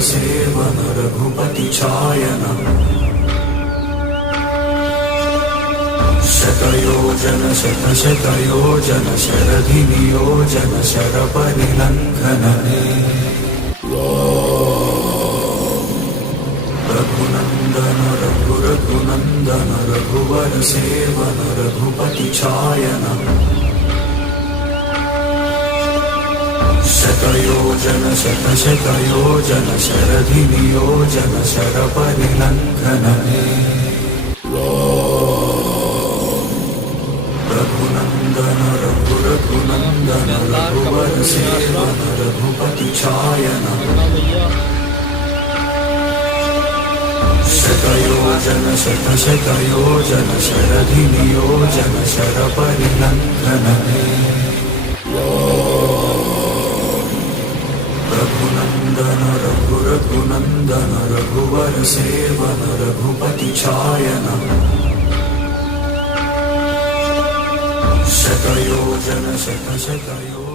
seven Raghupati छायन शतयोजन शतशतयोजन शरधिनियोजन शरपरिलङ्घन रघुनन्दन रघुनन्दन रघुवर सेवन रघुपति छायन शतयोजन शतशतयोजन शरधिनियोजन शरपरिलङ्घन रघुनन्दन रघुनन्दन रघुवर सेवन रघुपति छायन शतयोजन शतशतयोजन शरधिनियोजन शरपरिलङ्घन रघुनन्दन रघुनन्दन रघुवर सेवन रघुपति छायन शतयोजन शतशतयोजन